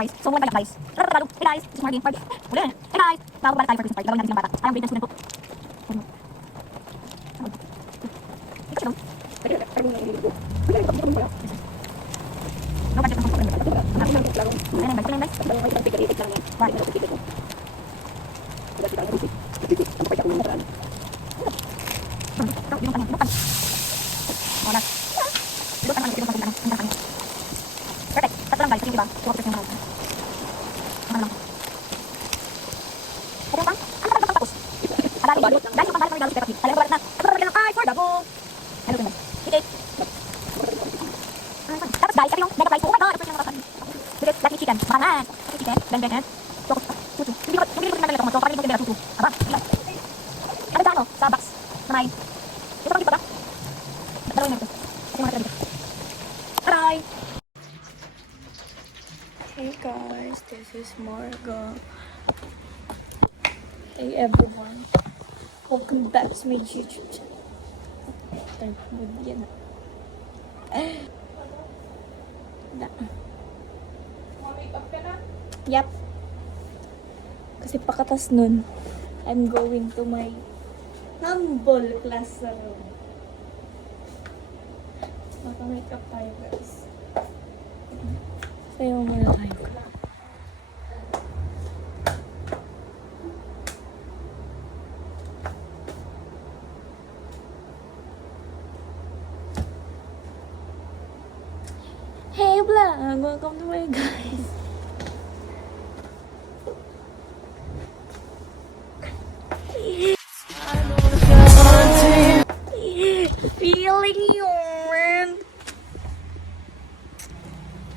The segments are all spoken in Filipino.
guys. So, one guys. Hey guys, this is Margie. Uli. Hey guys. Nakabalik tayo for Christmas party. Gawin natin ng bata. Ayaw grade ng student po. Ikaw siya daw. No budget ng pagkakas. Ayan guys. Ayan guys. Right. Perfect. Tatlo lang guys. Sige ba? Suwag yung mga. Ano lang. Ito bang? Ano ba tapos? Alali ba? Dahil yung panggalit ng Regalos Peppa Pig. Alam ko balat na. Ito ba ng ay for the go. Ano ito guys? Okay. Tapos guys, ito yung mega prize. Oh my god. Ito yung mga kapatid. Let's eat chicken. Marangan. Let's eat chicken. Ben. Tutu. Hindi ko din nalala ko. So, parang hindi ko din tutu. Aba. Ano dyan o? Sa box. Na may. Ito pang dito ba? Dalawin na ito. Ito yung mga dito. Bye! Hey guys, this is Margo. Hey everyone, welcome back to my YouTube channel. Makeup ka na? Yep. Kasi pakatas nun, I'm going to my humble classroom. Maka-makeup tayo guys. Sayo muna tayo. Hey vlog! Welcome to my guys! Feeling yun!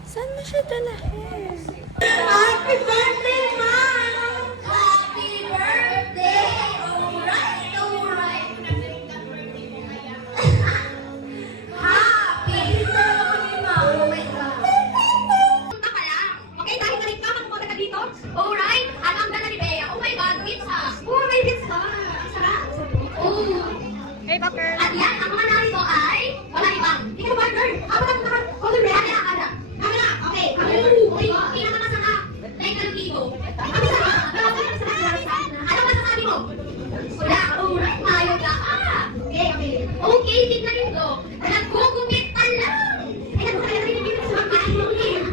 Saan mo siya dalahin? Happy birthday, Mom! Happy birthday! Alright! Happy birthday, Mom! Oh my God! Punta ka lang! Okay, dahil galit ka, magpunta ka dito? Alright! At ang dala ni Bea, oh my God, pizza! Oh, may pizza! Sarap! Oh! Hey, Bucker! At yan, ang mga narito ay wala ibang. Hindi ka burger! Ako lang naman! O, doon, Bea, kaya kada! Kamera! Okay! Uy, pinakamasarap! Like ang tipo! Ano masasabi mo? Wala! Alright! Tayo ka! Okay! Okay, tignan ko! Nagugupit ka lang! Ay, nagugupit ka rin sa mga kain.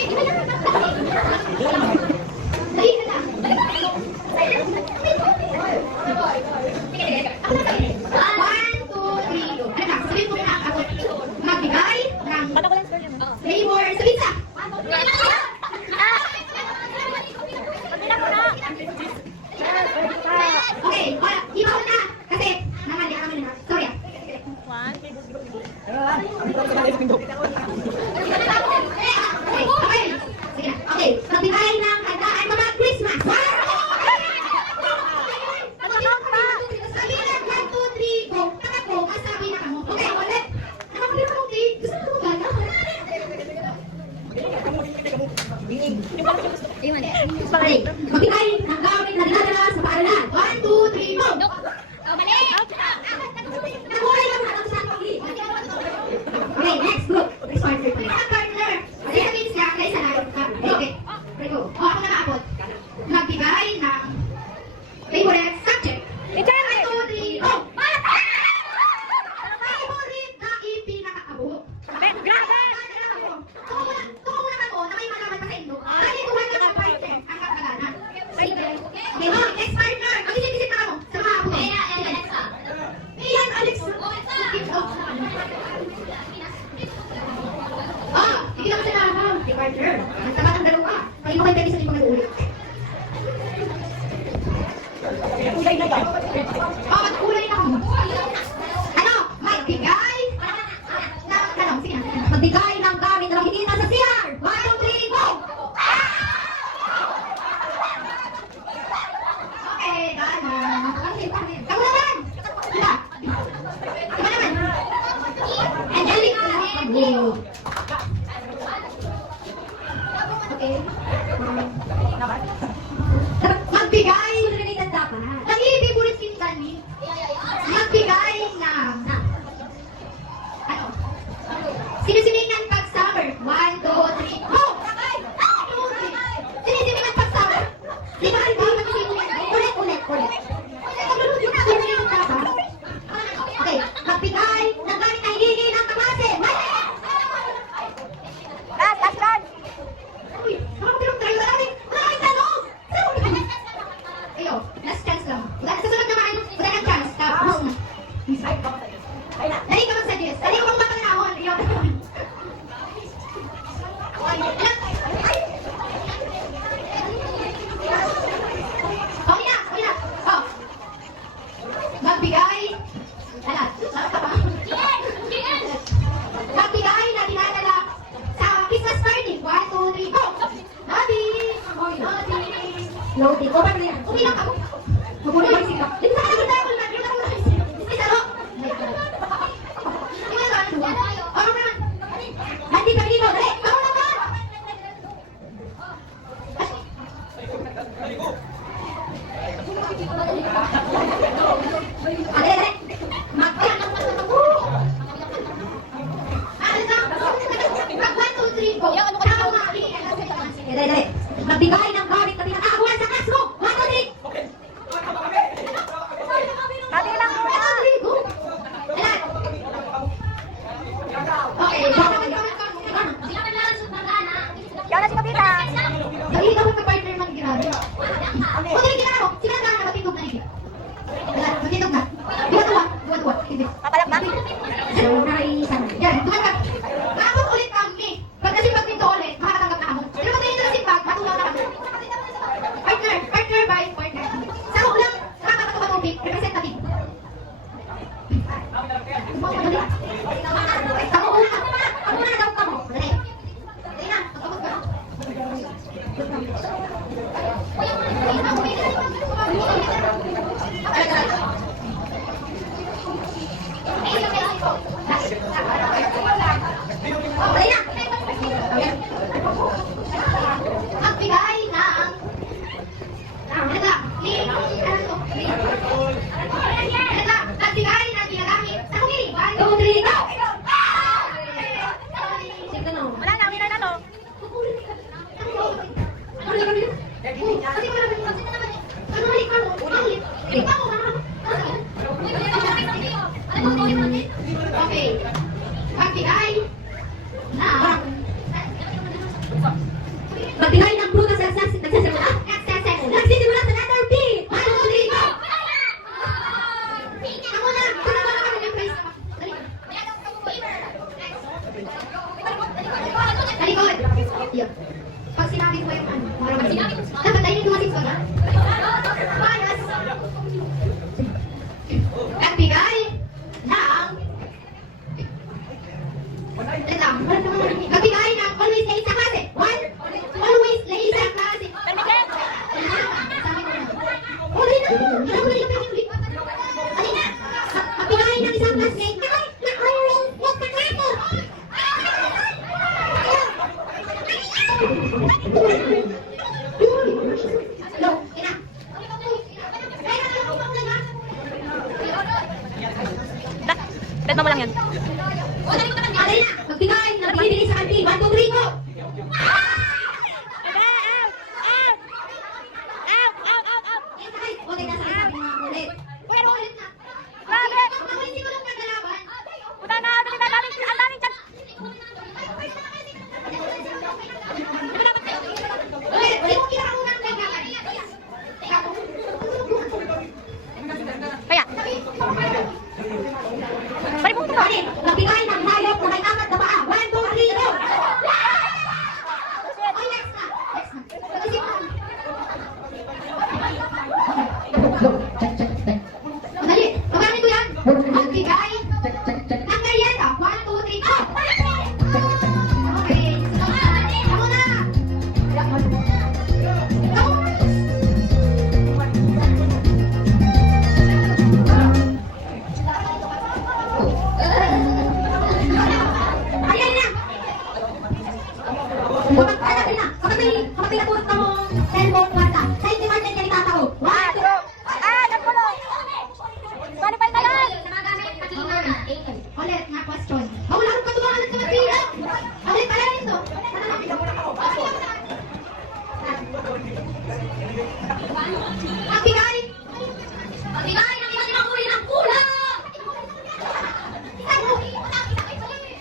Dali ka lang. One, two, three, go. Ano ka? Sabihin mo na ako. Magbigay ng flavor sa pizza. Okay, iba ko na. Kasi, naman, di kami na. Sorry ah. Okay, okay. Sige na. Okay, magbigay ng handaan mga Christmas. Sabihin na, 1, 2, 3, go. Takbo, kasabi na kamo. Okay, ulit. Nakakalimutan ko, okay. Gusto mo gana? Okay, magbigay ng gamit na dinadala sa paaralan. 1, 2, 3, go. Nakulay lang na sa pagli. Okay, next group. Next partner. Partner. Okay, sabihin siya, kaya isa lang. Okay, go. O, ako na maabot. Magbigay ng favorite subject. 1, 2, 3, go. Favorite na ipinakaabo. Tungo naman ko na may malaman pa sa inyo. Dahil tuwan na ng partner ang kapaganan. Okay, next partner. Mag-isip-isip na ako sa mga abo. Iyan, Alexa. Sige lang sila ako. Si partner. Nagtabat ang dalawa. Kayo mo kayo pwede sa limang nag-uulit. Kulay na yan. Kulay na ako. Ano? Magbigay? Tanong, sige na. Magbigay ng gamit na hindi nasa CR. 1, 2, 3, go! Okay, gana. Kamu naman! Diba? Diba naman? Angelic na ako. Okay. Magbigay ng i-favorite pinsan ni. Magbigay ng ano? Sinisimingan pag summer. 1, 2, 3, go! Sinisimingan pag summer. Di ba ang bawang sinisimingan? Ulit. Okay. Magbigay ng gamit na hihingi ng kamase. Last round. Uy, nakapilong tayo. Wala kaming tanong. Ayo, last chance lang. Sa sunod naman, wala kang chance. Tapos na. Dali ka mag-suggest. Dali ko bang mapanahon. Iyo. Okay na. Oh. Magbigay. Magbigay na dinadala sa Christmas party. 1, 2, 3, go! Lodi. O, paano yan? Umilang ako. Mabuno ba yung sila? Dito sa kanila tayo. Isa, no? Ano naman? Nandito kami dito. Dali! Ako naman! Dali! Mag-1, 2, 3, go! Dali! Magbigay ng gamit na pinakakuha sa classroom! 1, 2, 3! Kami lang muna. Okay, Yan na si Kapita. dali ka magka-partner man grabe. O, dali ginagawa mo. Sige na, matindog na rin. Matindog na. Duwa. Hindi. Papalak na. Yan, duwan ka. Maabot ulit kami. Pag kasi pagpinto ulit, makakatanggap na ako. Pero pag ganito na sipag, matulaw na kami. Partner by partner. Sa ako lang, nakakatubig, representative. Ako una daw kamo. Dali. Dali na, magkamot ka. Magbigay ng magbigay ng ginagamit sa kumili. 1, 2, 3, go! Wala na, winner na to. Magbigay ng prutas sa nagsasimula. Nagsisimula sa letter P. 1, 2, 3, go! Ako na! Talikod! Yun. Pag sinabi ko yung ano, dapat ay nituwasin ko na. Panas! Nagbigay ng... Nagbigay ng always na isang klase. One, always na isang klase. Permiten! Uli na! Halina! Nagbigay ng isang klase. Na always na klase. Tignan mo lang yan. Magbigay ng binibili sa kantin. 1, 2, 3, go! Ulit na sa ulit. Ulit na. Grabe! Ulit ko lang nagalaban. Puta na! Ang daming dyan! Ulit mo kinaunang nagalaban. Kaya! Balik mo ito! Nagbigay ng hayop na may angat na paa. 1, 2, 3, go! Oh, next na. Pag-isip ka. Dali, pagamin ko yan. Magbigay ng merienda. 1, 2, 3, go! Okay. Ako na. Ayan na. Kapag pinapurot ka mong cellphone kwarta, sa hindi Martin ka nagtatao. 1, 2, Nagkulong! Qualify na lang! ulit na question. Wala akong katubangan ng kapatid. Ulit pala rin to. Magbigay. Magbigay ng iba't ibang uri ng ulam.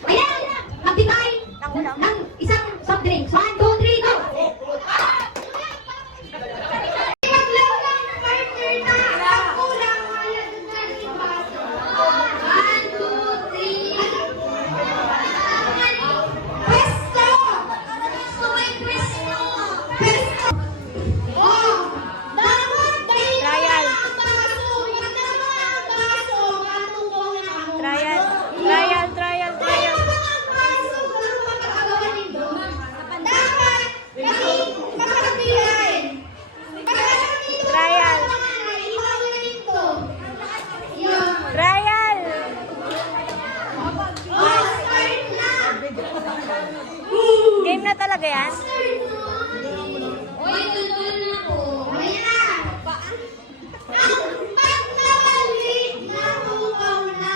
Ayan. Magbigay ng isang soft drinks. 1, 2, 3, go. Maglaw ng partner na ang ulam. 1, 2, 3. Pwesto! Gusto may pwesto! Pwesto! Oh! Dapat may Trial. baso! Yung mga baso! Matungkol na ako. Trial. Kaya mga baso ang makakagawa nito. Dapat kami makakapilay. Pagkakaroon nito Trial. ang mga ihaw na nito. Yun. Trial! Oh, start na! Game na talaga yan? Oy, tutuloy na ako. Ayan na. Ang pagkabali na ukaw na.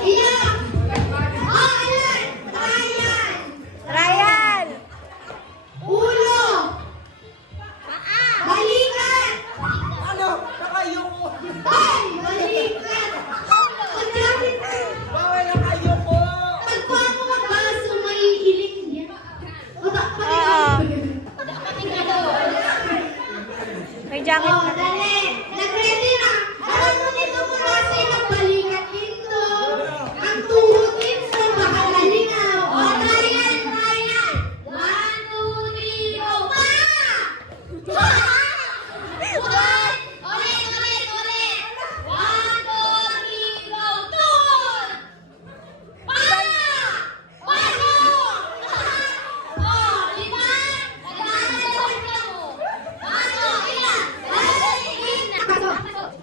Iyan. Oh, ayan. Ayan. Trial! Ulo. Balikan. Ay, balikan. Ang dami na. Pag paano magbaso, may hiling yan. Oo. May jacket Oh, na. dali. Nag-ready na. Alam mo nito klase ng balikan dito. Ang tuhod dito, makakalinaw. Oh, trial. 1, 2, 3, go. Pa! Pa! Ulit. 1, 2, 3, go. Tuhod! Pa! Bago! Oh, 5. Naglalawin ka mo. Bago, ilan?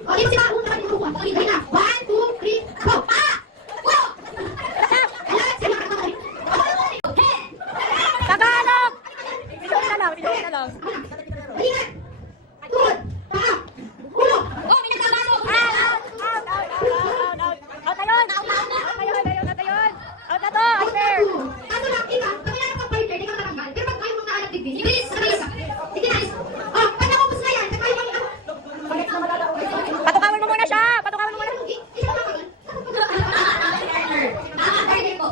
O, di ba sila kung naman yung kukuha? Okay, na. 1, 2, 3, go! Ah! Go! Alam, sila ka naman. Okay! Tagalog! Video na lang. Balikan! Tuhod! Paa! Ulo! Oh, may nagkabaso! Out na yun! Out na to! Unfair! Ano lang, iba, pag meron kang partner, di ka matanggal. Pero pag ayaw mong naalap din, ibilis, ibilis. Sige, nice. Oh, pag nakupos na yan, pag ayaw mong Patukawan mo muna siya! Patukawan mo muna! Tama, partner po.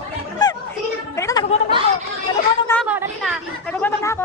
Sige na. Ganito, nagugutom na ako! Dali na! Nagugutom na ako!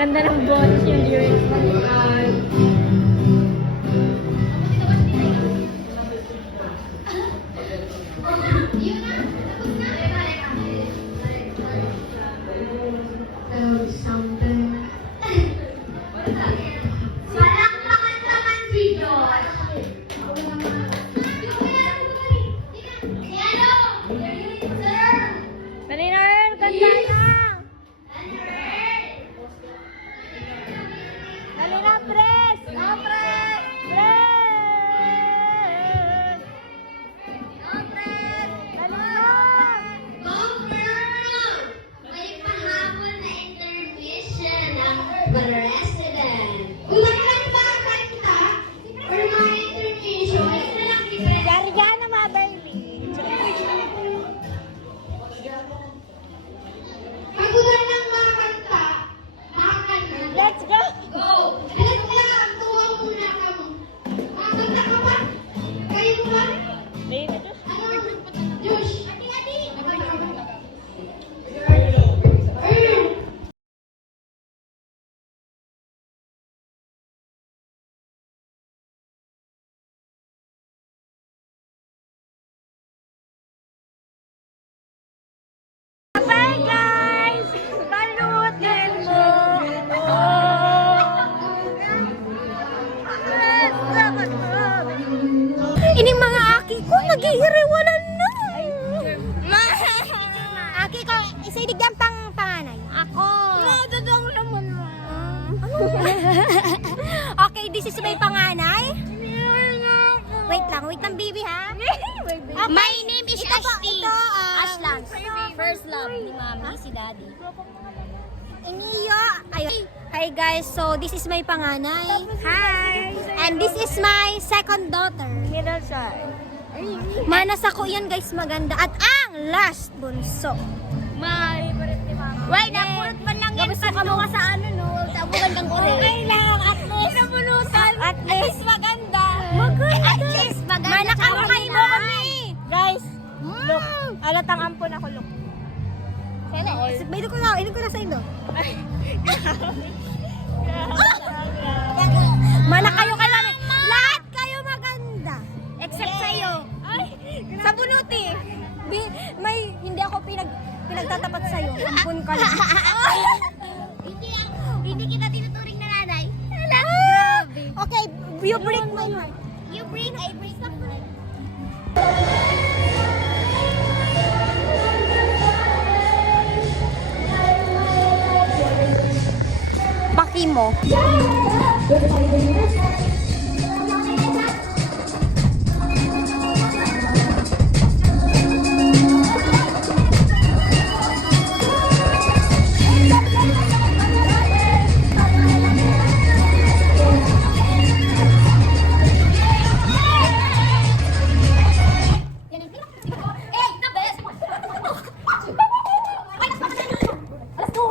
Ganda ng boses yung lyrics. Palakpakan naman si Josh. Hello! Sir! Dali na rin, kanta na! Dali na, press! Oh, press! Press! Oh, press! Dali na! Go girl! May pahabol na intermission ng president. Kung magkano ba ang kanta? Or mga intermission? Ito na lang difference. Jariana, Motherly. Pag wala ng mga kanta, makakanta. Let's go! Go! Alam mo lang, tuwang muna ka mo. Makakanta ka ba? Kayo mo ba? Dali na, Diyos. Ano? Josh! Ati-ati! Bye, guys! Balutin mo! Ining mga aki ko, maghihirewalan na! Aki ko, isidig yan pang panganay. Ako! Nadadang naman mo. Okay, this is my panganay. Wait lang, baby, ha? Okay. My name is Ito po, Ashti. ito, Ashland. First love ni Mami, si Daddy. Iniyo. Ayun. Hi guys, so this is my panganay. Hi. And this is my second daughter. Middle child. Manas ako yan guys, maganda. At ang last bunso. My favorite ni Mami. Wait, napulot man lang yan. Tatlo ka sa ano, no? Tabugan kang uri. Okay lang, at least. Pinabunutan. At least maganda. maganda. At least maganda. Manakamukay mo kami. Guys, look. Alatang ampon ako, look. Ino ko na sa inyo. Mana kayo kay mami. Lahat kayo maganda. Except sa'yo. Sa bunuti. May hindi ako pinagtatapat sa'yo. Ampun ka lang. Hindi kita tinuturing na nanay. Grabe. Okay, you break my heart. You bring, I bring. Baki mo. Let's go!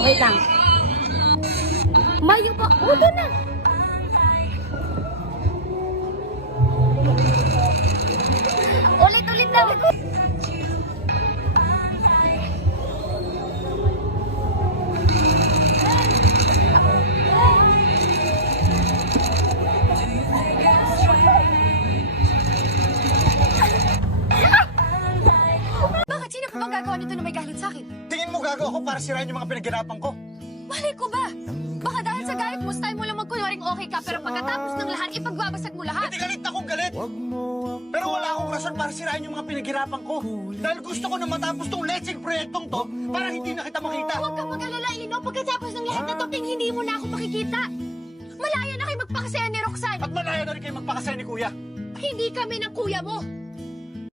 Wait lang. Mayo pa. Oh, doon na. Ulit daw. Bakit? Sino pa bang gagawa nito na may galit sa akin? Tingin mo gagawa ko para sirain yung mga pinaghirapan ko? Malay ko ba? Baka dahil sa galit mo, style mo lang magkunwaring okay ka, pero pagkatapos ng lahat, ipagbabasag mo lahat. Hindi galit akong galit. Pero wala akong rason para sirain yung mga pinaghirapan ko. Dahil gusto ko na matapos tong letseng proyektong to para hindi na kita makita. Huwag kang mag-alala, Ino. Pagkatapos ng lahat na to, hindi mo na ako makikita. Malaya na kayo magpakasaya ni Roxanne. At malaya na rin kayo magpakasaya ni Kuya. Hindi kami ng kuya mo.